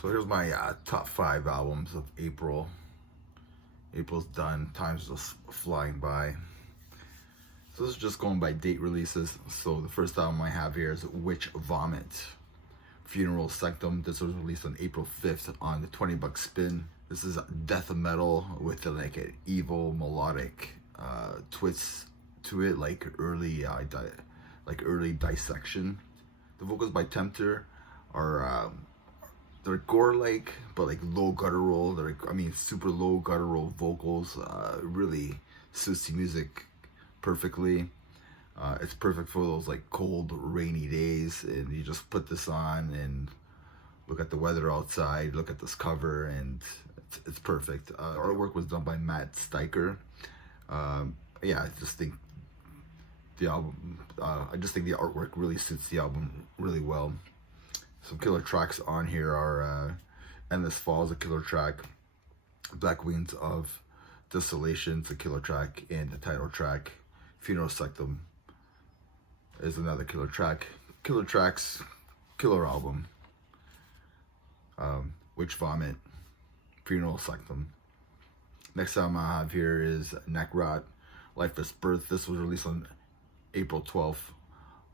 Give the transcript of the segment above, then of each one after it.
So here's my top 5 albums of April. April's done, time's just flying by. So this is just going by date releases. So the first album I have here is Witch Vomit, Funeral Sanctum. This was released on April 5th on the 20-buck spin. This is death metal with like an evil melodic twist to it, like early dissection. The vocals by Tempter are they're gore-like, but like low guttural. They're like, super low guttural vocals. Really suits the music perfectly. It's perfect for those like cold, rainy days, and you just put this on and look at the weather outside, look at this cover, and it's perfect. Artwork was done by Matt Steiker. Yeah, I just think the album, I just think the artwork really suits the album really well. Some killer tracks on here are Endless Falls, a killer track, Black Wings of Desolation, a killer track, and the title track, Funeral Sanctum, is another killer track. Killer tracks, killer album. Witch Vomit, Funeral Sanctum. Next album I have here is Necrot Life is Birth. This was released on April 12th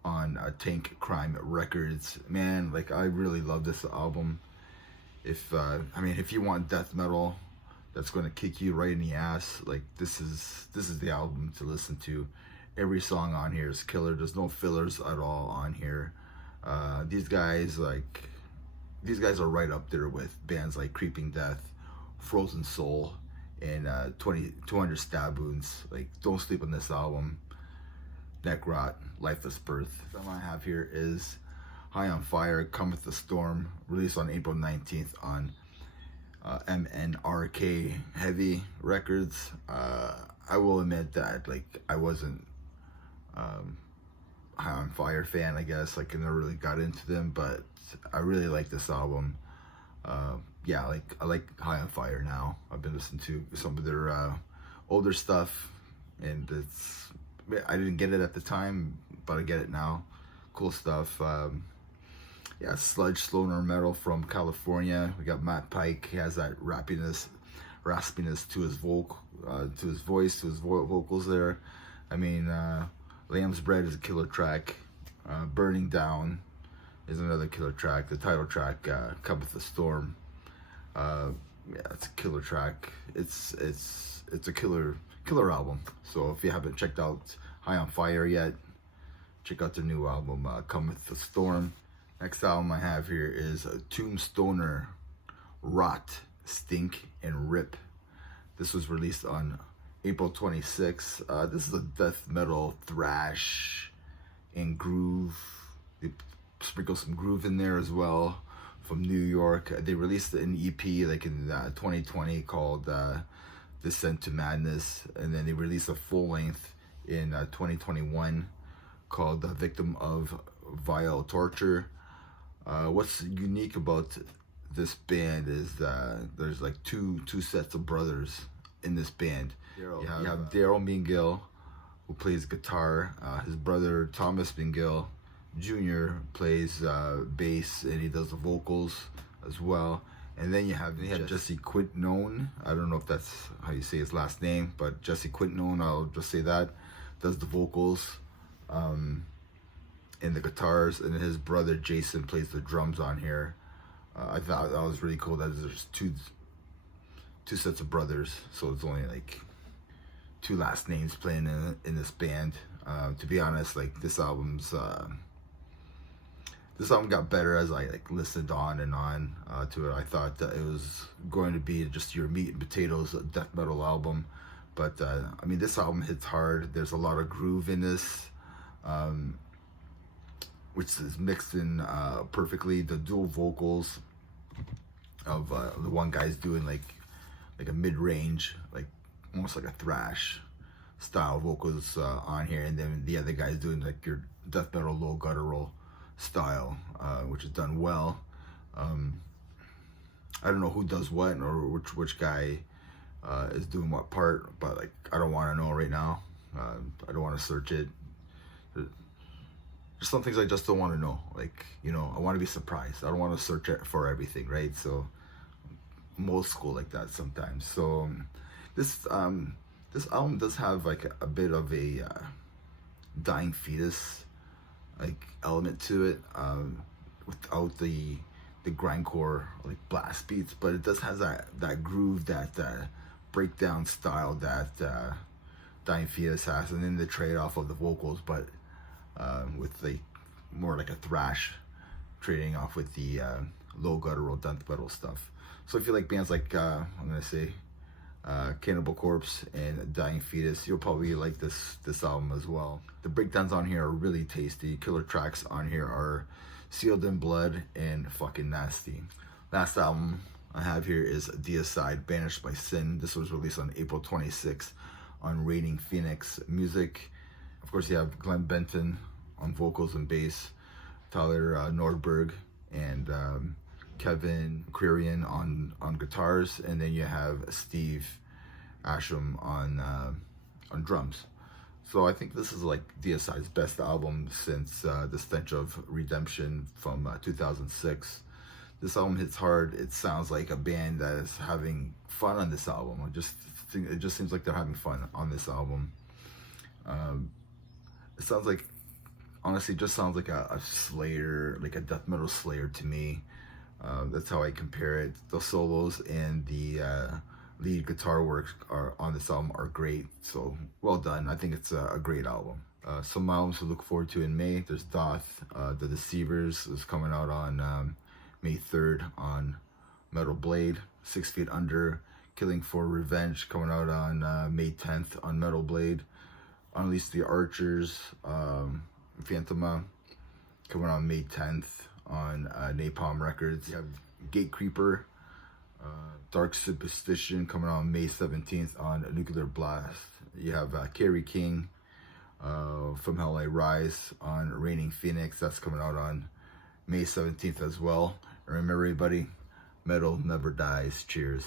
on Tank Crime Records. Man, like, I really love this album. If you want death metal that's going to kick you right in the ass, like, this is the album to listen to. Every song on here is killer. There's no fillers at all on here. These guys are right up there with bands like Creeping Death, Frozen Soul, and 200 Stab Wounds. Like, don't sleep on this album. Necrot, Lifeless Birth. The song I have here is High on Fire, Cometh the Storm, released on April 19th on MNRK Heavy Records. I will admit that, like, I wasn't High on Fire fan, I guess. Like, I never really got into them, but I really like this album. Yeah, like, I like High on Fire now. I've been listening to some of their older stuff, and I didn't get it at the time, but I get it now. Cool stuff. Yeah, sludge stoner metal from California. We got Matt Pike. He has that raspiness to his voice, to his vocals there. Lamb's Bread is a killer track. Burning Down is another killer track. The title track, Cometh the Storm. Yeah, it's a killer track. It's a killer album. So if you haven't checked out High on Fire yet, check out their new album, Cometh the Storm. Next album I have here is Tombstoner, Rot, Stink, and Rip. This was released on April 26th. This is a death metal thrash and groove. They sprinkle some groove in there as well, from New York. They released an EP like in 2020 called Descent to Madness, and then they released a full length in 2021 called The Victim of Vile Torture. What's unique about this band is there's like two sets of brothers in this band. You have Daryl Mingill, who plays guitar. His brother Thomas Mingill Jr. plays bass, and he does the vocals as well. And then you have Jesse Quintnone. I don't know if that's how you say his last name, but Jesse Quintnone, I'll just say that, does the vocals and the guitars. And his brother Jason plays the drums on here. I thought that was really cool that there's two sets of brothers, so it's only like 2 last names playing in this band. To be honest, like, this album got better as I like listened on and on to it. I thought that it was going to be just your meat and potatoes death metal album, but this album hits hard. There's a lot of groove in this, which is mixed in perfectly. The dual vocals of the one guy's doing like a mid-range, like almost like a thrash style vocals on here, and then the other guy's doing like your death metal low guttural style, which is done well. I don't know who does what or which guy is doing what part, but like, I don't want to know right now. I don't want to search it. There's some things I just don't want to know. Like, you know, I want to be surprised. I don't want to search for everything, right? So I'm old school like that sometimes. So this this album does have like a bit of a dying fetus like element to it, without the grindcore like blast beats, but it does has that groove, that breakdown style that Dying Fetus has, and then the trade off of the vocals, but with the more like a thrash, trading off with the low guttural death metal stuff. So if you like bands like I'm gonna say Cannibal Corpse and Dying Fetus, you'll probably like this album as well. The breakdowns on here are really tasty. Killer tracks on here are Sealed in Blood and Fucking Nasty. Last album I have here is Deicide, Banished by Sin. This was released on April 26th on Raining Phoenix Music. Of course, you have Glenn Benton on vocals and bass, Tyler Nordberg and Kevin Quirian on guitars, and then you have Steve Asham on drums. So I think this is like Deicide's best album since The Stench of Redemption from 2006. This album hits hard. It sounds like a band that is having fun on this album. It just seems like they're having fun on this album. It sounds like, honestly, just sounds like a Slayer, like a death metal Slayer to me. That's how I compare it. The solos and the lead guitar work on this album are great. So well done. I think it's a great album. Some albums to look forward to in May. There's Doth, The Deceivers is coming out on May 3rd on Metal Blade. 6 Feet Under, Killing for Revenge coming out on May 10th on Metal Blade. Unleash the Archers, Phantoma coming on May 10th on Napalm Records. You have Gatecreeper, Dark Superstition coming on May 17th on Nuclear Blast. You have Kerry King, From Hell I Rise on Raining Phoenix. That's coming out on May 17th as well. And remember, everybody, metal never dies. Cheers.